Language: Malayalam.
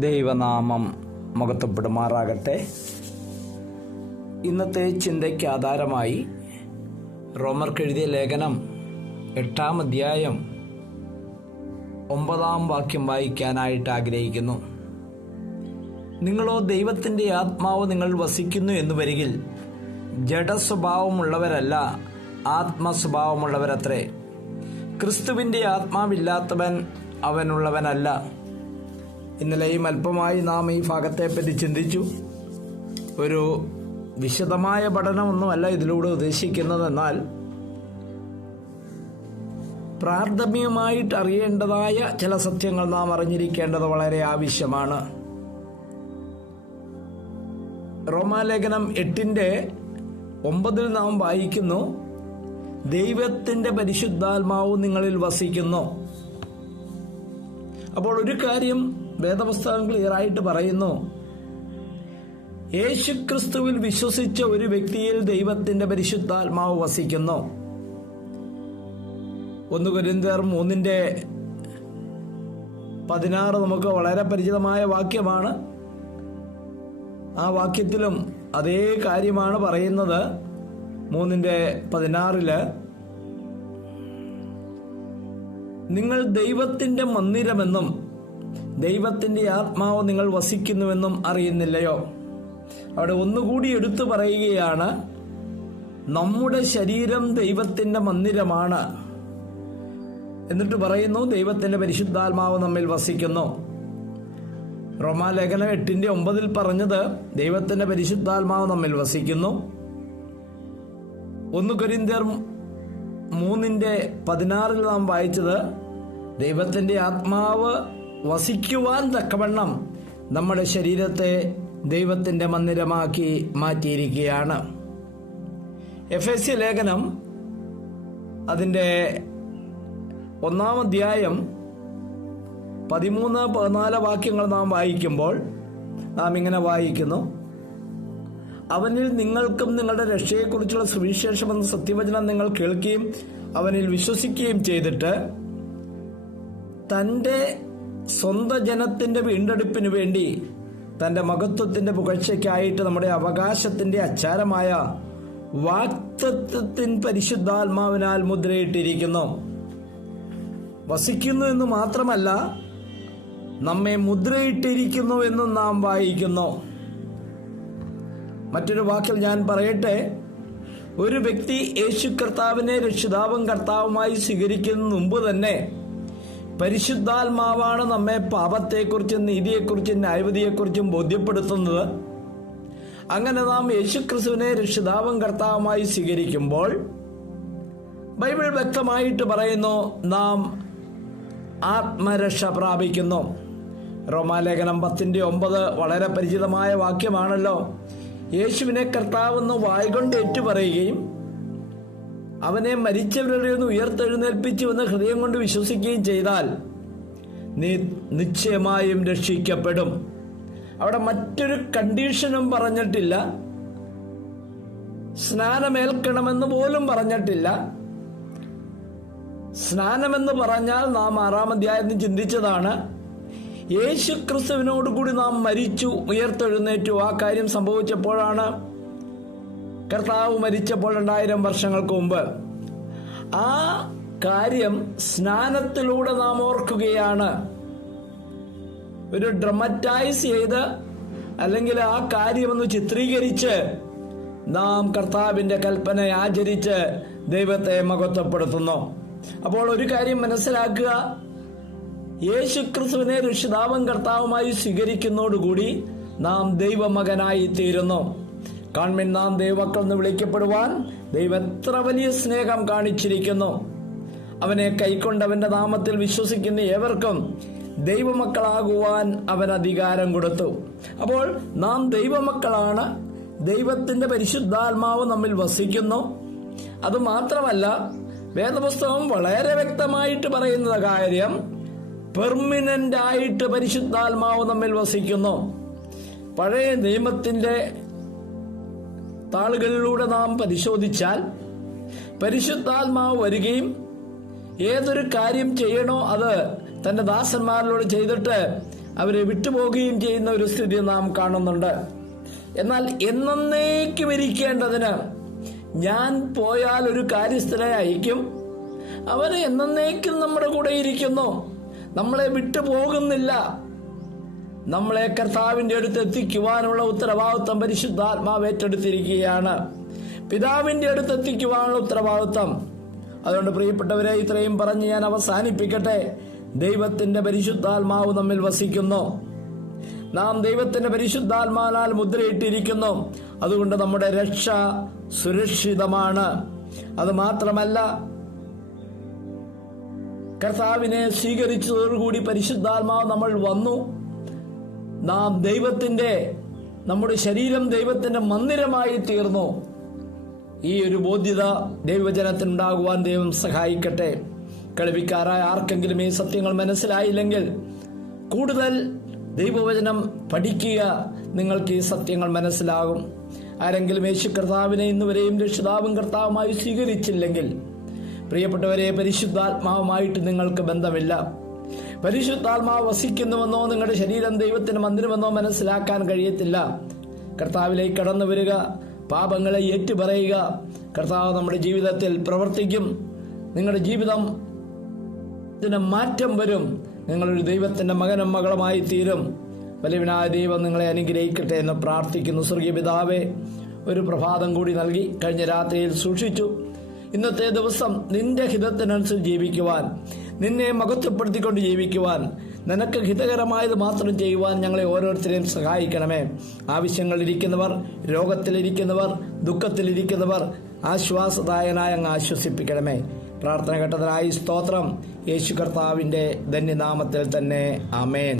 ദൈവനാമം മഹത്വപ്പെടുമാറാകട്ടെ. ഇന്നത്തെ ചിന്തയ്ക്ക് ആധാരമായി റോമർക്കെഴുതിയ ലേഖനം 8-ാം അധ്യായം 9-ാം വാക്യം വായിക്കാനായിട്ട് ആഗ്രഹിക്കുന്നു. നിങ്ങളോ ദൈവത്തിൻ്റെ ആത്മാവ് നിങ്ങൾ വസിക്കുന്നു എന്ന് വരികിൽ ജഡസ്വഭാവമുള്ളവരല്ല, ആത്മസ്വഭാവമുള്ളവരത്രേ. ക്രിസ്തുവിൻ്റെ ആത്മാവില്ലാത്തവൻ അവനുള്ളവനല്ല. ഇന്നലെയും അല്പമായി നാം ഈ ഭാഗത്തെപ്പറ്റി ചിന്തിച്ചു. ഒരു വിശദമായ പഠനമൊന്നുമല്ല ഇതിലൂടെ ഉദ്ദേശിക്കുന്നതെന്നാൽ പ്രാഥമികമായിട്ട് അറിയേണ്ടതായ ചില സത്യങ്ങൾ നാം അറിഞ്ഞിരിക്കേണ്ടത് വളരെ ആവശ്യമാണ്. റോമാലേഖനം 8:9 നാം വായിക്കുന്നു, ദൈവത്തിൻ്റെ പരിശുദ്ധാത്മാവ് നിങ്ങളിൽ വസിക്കുന്നു. അപ്പോൾ ഒരു കാര്യം വേദപുസ്തകം ക്ലിയറായിട്ട് പറയുന്നു, യേശുക്രിസ്തുവിൽ വിശ്വസിച്ച ഒരു വ്യക്തിയിൽ ദൈവത്തിന്റെ പരിശുദ്ധാത്മാവ് വസിക്കുന്നു. 1 കൊരിന്ത്യർ 3:16 നമുക്ക് വളരെ പരിചിതമായ വാക്യമാണ്. ആ വാക്യത്തിലും അതേ കാര്യമാണ് പറയുന്നത്. 3:16 നിങ്ങൾ ദൈവത്തിന്റെ മന്ദിരമെന്നും ദൈവത്തിന്റെ ആത്മാവ് നിങ്ങൾ വസിക്കുന്നുവെന്നും അറിയുന്നില്ലയോ? അവിടെ ഒന്നുകൂടി എടുത്തു പറയുകയാണ്, നമ്മുടെ ശരീരം ദൈവത്തിന്റെ മന്ദിരമാണ്. എന്നിട്ട് പറയുന്നു, ദൈവത്തിന്റെ പരിശുദ്ധാത്മാവ് നമ്മിൽ വസിക്കുന്നു. റോമാലേഖനം 8:9 പറഞ്ഞത് ദൈവത്തിന്റെ പരിശുദ്ധാത്മാവ് നമ്മിൽ വസിക്കുന്നു. 1 കൊരിന്ത്യർ 3:16 നാം വായിച്ചത് ദൈവത്തിന്റെ ആത്മാവ് വസിക്കുവാൻ തക്കവണ്ണം നമ്മുടെ ശരീരത്തെ ദൈവത്തിന്റെ മന്ദിരമാക്കി മാറ്റിയിരിക്കുകയാണ്. എഫെസ്യ ലേഖനം അതിൻ്റെ 1-ാം അധ്യായം 13-14 വാക്യങ്ങൾ നാം വായിക്കുമ്പോൾ നാം ഇങ്ങനെ വായിക്കുന്നു, അവനിൽ നിങ്ങൾക്കും നിങ്ങളുടെ രക്ഷയെക്കുറിച്ചുള്ള സുവിശേഷമെന്ന സത്യവചനം നിങ്ങൾ കേൾക്കുകയും അവനിൽ വിശ്വസിക്കുകയും ചെയ്തിട്ട് തൻ്റെ സ്വന്തം ജനത്തിന്റെ വീണ്ടെടുപ്പിനു വേണ്ടി തന്റെ മഹത്വത്തിന്റെ പുകഴ്ചയ്ക്കായിട്ട് നമ്മുടെ അവകാശത്തിന്റെ അച്ചാരമായ വാഗ്ദത്തത്തിൻ പരിശുദ്ധാത്മാവിനാൽ മുദ്രയിട്ടിരിക്കുന്നു. വസിക്കുന്നു എന്ന് മാത്രമല്ല, നമ്മെ മുദ്രയിട്ടിരിക്കുന്നു എന്നും നാം വായിക്കുന്നു. മറ്റൊരു വാക്കിൽ ഞാൻ പറയട്ടെ, ഒരു വ്യക്തി യേശു കർത്താവിനെ രക്ഷിതാവും കർത്താവുമായി സ്വീകരിക്കുന്നതിന് മുമ്പ് തന്നെ പരിശുദ്ധാത്മാവാണ് നമ്മെ പാപത്തെക്കുറിച്ചും നീതിയെക്കുറിച്ചും ന്യായവിധിയെക്കുറിച്ചും ബോധ്യപ്പെടുത്തുന്നത്. അങ്ങനെ നാം യേശുക്രിസ്തുവിനെ രക്ഷിതാവും കർത്താവുമായി സ്വീകരിക്കുമ്പോൾ ബൈബിൾ വ്യക്തമായിട്ട് പറയുന്നു, നാം ആത്മരക്ഷ പ്രാപിക്കുന്നു. റോമാലേഖനം 10:9 വളരെ പരിചിതമായ വാക്യമാണല്ലോ. യേശുവിനെ കർത്താവെന്ന് വായ്കൊണ്ട് ഏറ്റുപറയുകയും അവനെ മരിച്ചവരുടെ ഒന്ന് ഉയർത്തെഴുന്നേൽപ്പിച്ചുവെന്ന് ഹൃദയം കൊണ്ട് വിശ്വസിക്കുകയും ചെയ്താൽ നീ നിശ്ചയമായും രക്ഷിക്കപ്പെടും. അവിടെ മറ്റൊരു കണ്ടീഷനും പറഞ്ഞിട്ടില്ല, സ്നാനമേൽക്കണമെന്ന് പോലും പറഞ്ഞിട്ടില്ല. സ്നാനമെന്ന് പറഞ്ഞാൽ നാം 6-ാം അധ്യായത്തിൽ ചിന്തിച്ചതാണ്, യേശു ക്രിസ്തുവിനോട് കൂടി നാം മരിച്ചു ഉയർത്തെഴുന്നേറ്റു. ആ കാര്യം സംഭവിച്ചപ്പോഴാണ്, കർത്താവ് മരിച്ചപ്പോൾ 2000 വർഷങ്ങൾക്ക് മുമ്പ്. ആ കാര്യം സ്നാനത്തിലൂടെ നാം ഓർക്കുകയാണ്. ഒരു ഡ്രമറ്റൈസ് ചെയ്ത് അല്ലെങ്കിൽ ആ കാര്യമൊന്ന് ചിത്രീകരിച്ച് നാം കർത്താവിന്റെ കൽപ്പന ആചരിച്ച് ദൈവത്തെ മഹത്വപ്പെടുത്തുന്നു. അപ്പോൾ ഒരു കാര്യം മനസ്സിലാക്കുക, യേശുക്രിസ്തുവിനെ രക്ഷിതാവും കർത്താവുമായി സ്വീകരിക്കുന്നതോടുകൂടി നാം ദൈവമകനായി തീരുന്നു. കാൺമിൻ, നാം ദൈവമക്കൾ എന്ന് വിളിക്കപ്പെടുവാൻ ദൈവം എത്ര വലിയ സ്നേഹം കാണിച്ചിരിക്കുന്നു. അവനെ കൈക്കൊണ്ട് അവന്റെ നാമത്തിൽ വിശ്വസിക്കുന്ന ഏവർക്കും ദൈവമക്കളാകുവാൻ അവൻ അധികാരം കൊടുത്തു. അപ്പോൾ നാം ദൈവമക്കളാണ്. ദൈവത്തിന്റെ പരിശുദ്ധാത്മാവ് നമ്മിൽ വസിക്കുന്നു. അതുമാത്രമല്ല, വേദപുസ്തകം വളരെ വ്യക്തമായിട്ട് പറയുന്ന കാര്യം, പെർമനന്റ് ആയിട്ട് പരിശുദ്ധാത്മാവ് നമ്മിൽ വസിക്കുന്നു. പഴയ നിയമത്തിന്റെ താളുകളിലൂടെ നാം പരിശോധിച്ചാൽ പരിശുദ്ധാത്മാവ് വരികയും ഏതൊരു കാര്യം ചെയ്യണോ അത് തന്റെ ദാസന്മാരിലൂടെ ചെയ്തിട്ട് അവരെ വിട്ടുപോകുകയും ചെയ്യുന്ന ഒരു സ്ഥിതി നാം കാണുന്നുണ്ട്. എന്നാൽ എന്നേക്കും ഇരിക്കേണ്ടതിന് ഞാൻ പോയാൽ ഒരു കാര്യസ്ഥനെ അയക്കും, അവൻ എന്നേക്കും നമ്മുടെ കൂടെ ഇരിക്കുന്നു, നമ്മളെ വിട്ടുപോകുന്നില്ല. നമ്മളെ കർത്താവിന്റെ അടുത്ത് എത്തിക്കുവാനുള്ള ഉത്തരവാദിത്വം പരിശുദ്ധാത്മാവ് ഏറ്റെടുത്തിരിക്കുകയാണ്. പിതാവിന്റെ അടുത്ത് എത്തിക്കുവാനുള്ള ഉത്തരവാദിത്വം. അതുകൊണ്ട് പ്രിയപ്പെട്ടവരെ, ഇത്രയും പറഞ്ഞ് ഞാൻ അവസാനിപ്പിക്കട്ടെ. ദൈവത്തിന്റെ പരിശുദ്ധാത്മാവ് നമ്മിൽ വസിക്കുന്നു. നാം ദൈവത്തിന്റെ പരിശുദ്ധാത്മാവിനാൽ മുദ്രയിട്ടിരിക്കുന്നു. അതുകൊണ്ട് നമ്മുടെ രക്ഷ സുരക്ഷിതമാണ്. അത് മാത്രമല്ല, കർത്താവിനെ സ്വീകരിച്ചതോടുകൂടി പരിശുദ്ധാത്മാവ് നമ്മൾ വന്നു. നാം നമ്മുടെ ശരീരം ദൈവത്തിന്റെ മന്ദിരമായി തീർന്നു. ഈ ഒരു ബോധ്യത ദൈവജനത്തിനുണ്ടാകുവാൻ ദൈവം സഹായിക്കട്ടെ. കേൾവിക്കാരായ ആർക്കെങ്കിലും ഈ സത്യങ്ങൾ മനസ്സിലായില്ലെങ്കിൽ കൂടുതൽ ദൈവവചനം പഠിക്കുക, നിങ്ങൾക്ക് ഈ സത്യങ്ങൾ മനസ്സിലാകും. ആരെങ്കിലും യേശു കർത്താവിനെ ഇന്നുവരെയും രക്ഷിതാവും കർത്താവുമായി സ്വീകരിച്ചില്ലെങ്കിൽ, പ്രിയപ്പെട്ടവരെ, പരിശുദ്ധാത്മാവുമായിട്ട് നിങ്ങൾക്ക് ബന്ധമില്ല. പരിശുദ്ധാത്മാവ് വസിക്കുന്നുവെന്നോ നിങ്ങളുടെ ശരീരം ദൈവത്തിന് മന്ദിരമെന്നോ മനസ്സിലാക്കാൻ കഴിയത്തില്ല. കർത്താവിലേക്ക് കടന്നു വരിക, പാപങ്ങളെ ഏറ്റുപറയുക. കർത്താവ് നമ്മുടെ ജീവിതത്തിൽ പ്രവർത്തിക്കും. നിങ്ങളുടെ ജീവിതത്തിന് മാറ്റം വരും. നിങ്ങളൊരു ദൈവത്തിന്റെ മകനും മകളുമായി തീരും. വലിയവനായ ദൈവം നിങ്ങളെ അനുഗ്രഹിക്കട്ടെ എന്ന് പ്രാർത്ഥിക്കുന്നു. സ്വർഗീയ പിതാവേ, ഒരു പ്രഭാതം കൂടി നൽകി കഴിഞ്ഞ രാത്രിയിൽ സൂക്ഷിച്ചു. ഇന്നത്തെ ദിവസം നിന്റെ ഹിതത്തിനനുസരിച്ച് ജീവിക്കുവാൻ, നിന്നെ മഹത്വപ്പെടുത്തിക്കൊണ്ട് ജീവിക്കുവാൻ, നിനക്ക് ഹിതകരമായത് മാത്രം ചെയ്യുവാൻ ഞങ്ങളെ ഓരോരുത്തരെയും സഹായിക്കണമേ. ആവശ്യങ്ങളിരിക്കുന്നവർ, രോഗത്തിലിരിക്കുന്നവർ, ദുഃഖത്തിലിരിക്കുന്നവർ ആശ്വാസദായനായി അങ്ങ് ആശ്വസിപ്പിക്കണമേ. പ്രാർത്ഥന കേട്ടതിനായി സ്തോത്രം. യേശു കർത്താവിന്റെ ധന്യനാമത്തിൽ തന്നെ ആമേൻ.